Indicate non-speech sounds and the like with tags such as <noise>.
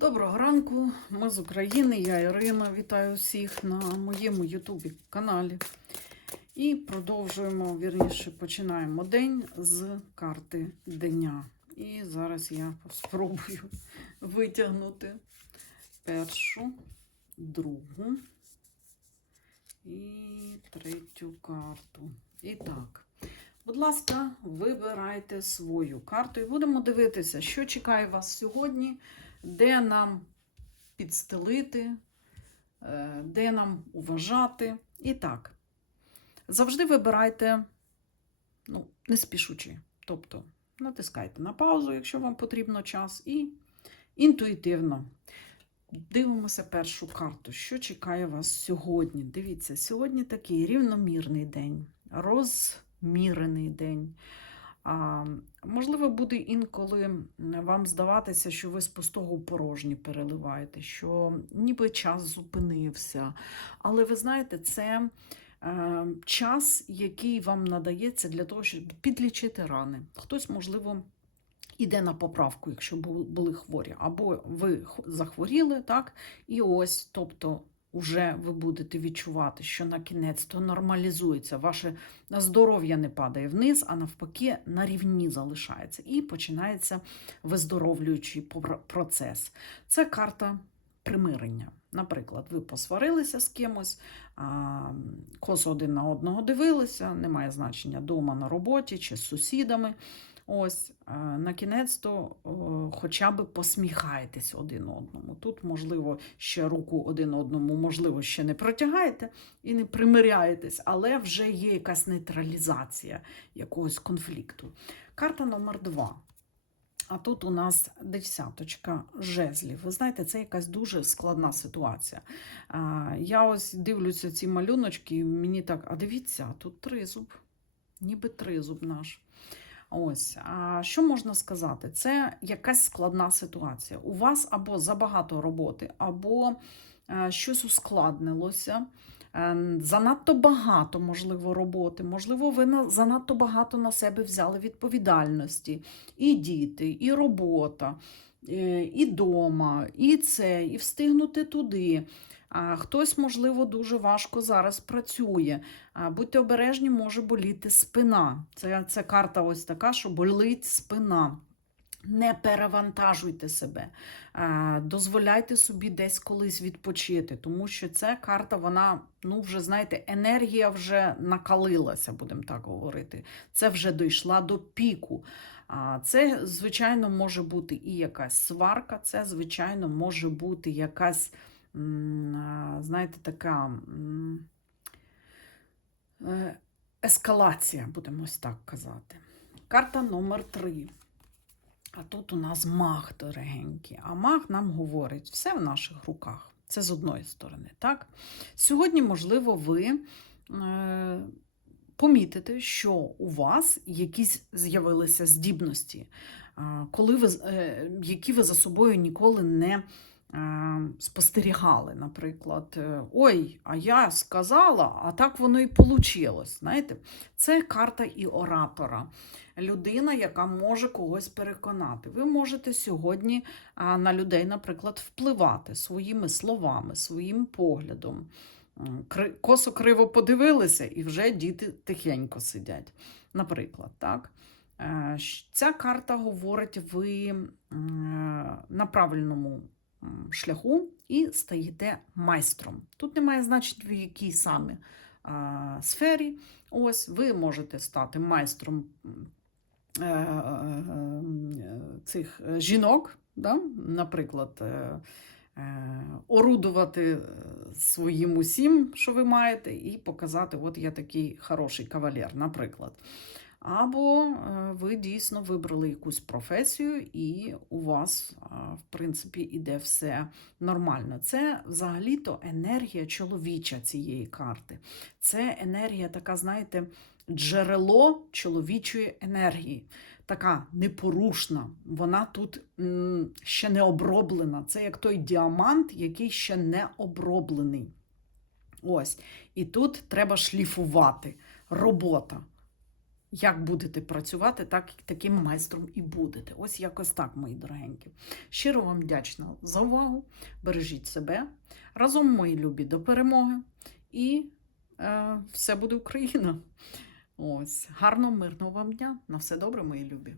Доброго ранку, ми з України, я Ірина. Вітаю всіх на моєму Ютубі каналі. І продовжуємо, вірніше, починаємо день з карти дня. І зараз я спробую <laughs> витягнути першу, другу і третю карту. І так, будь ласка, вибирайте свою карту і будемо дивитися, що чекає вас сьогодні де нам підстелити, е, де нам уважати. І так, завжди вибирайте, ну, не спішучи. Тобто натискайте на паузу, якщо вам потрібно час, і інтуїтивно. Дивимося першу карту. Що чекає вас сьогодні? Дивіться, сьогодні такий рівномірний день, розмірений день. Можливо, буде інколи вам здаватися, що ви з пустого в порожнє переливаєте, що ніби час зупинився. Але ви знаєте, це е, час, який вам надається для того, щоб підлічити рани. Хтось, можливо, іде на поправку, якщо були хворі, або ви захворіли, так, і ось, тобто. Уже ви будете відчувати, що на кінець то нормалізується, ваше здоров'я не падає вниз, а навпаки, на рівні залишається. І починається виздоровлюючий процес. Це карта примирення. Наприклад, ви посварилися з кимось, косо один на одного дивилися, немає значення дома на роботі чи з сусідами. Ось, на кінець то хоча б посміхаєтесь один одному. Тут, можливо, ще руку один одному, можливо, ще не протягаєте і не примиряєтесь, але вже є якась нейтралізація якогось конфлікту. Карта номер два. А тут у нас десяточка жезлів. Ви знаєте, це якась дуже складна ситуація. Я ось дивлюся ці малюночки, і мені так, а дивіться, тут тризуб, ніби тризуб наш. Ось, а що можна сказати? Це якась складна ситуація. У вас або забагато роботи, або е, щось ускладнилося. Е, занадто багато, можливо, роботи, можливо, ви занадто багато на себе взяли відповідальності. І діти, і робота, е, і дома, і це, і встигнути туди. Хтось, можливо, дуже важко зараз працює. Будьте обережні, може боліти спина. Це, це карта ось така, що болить спина. Не перевантажуйте себе, дозволяйте собі десь колись відпочити, тому що ця карта, вона, ну, вже, знаєте, енергія вже накалилася, будемо так говорити. Це вже дійшла до піку. Це, звичайно, може бути і якась сварка, це, звичайно, може бути якась знаєте, така е, ескалація, будемо ось так казати. Карта номер 3 А тут у нас маг дорогенький. А маг нам говорить, все в наших руках. Це з одної сторони. так? Сьогодні, можливо, ви е, помітите, що у вас якісь з'явилися здібності, коли ви, е, які ви за собою ніколи не спостерігали, наприклад, е, ой, а я сказала, а так воно і вийшло. Знаєте, Це карта і оратора. Людина, яка може когось переконати. Ви можете сьогодні на людей, наприклад, впливати своїми словами, своїм поглядом. Косо криво подивилися, і вже діти тихенько сидять. Наприклад, так. Е, ця карта говорить, ви на правильному шляху і стаєте майстром. Тут немає значення, в якій саме сфері. Ось ви можете стати майстром е, е, е, цих жінок, да? наприклад, орудувати своїм усім, що ви маєте, і показати, от я такий хороший кавалер, наприклад. Або е, ви дійсно вибрали якусь професію, і у вас, е, в принципі, іде все нормально. Це взагалі-то енергія чоловіча цієї карти. Це енергія, така, знаєте, джерело чоловічої енергії. Така непорушна, вона тут ще не оброблена. Це як той діамант, який ще не як будете працювати, так таким майстром і будете. Ось якось так, мої дорогенькі. Щиро вам вдячна за увагу. Бережіть себе. Разом, мої любі, до перемоги. І е, все буде Україна. Ось. Гарного, мирного вам дня. На все добре, мої любі.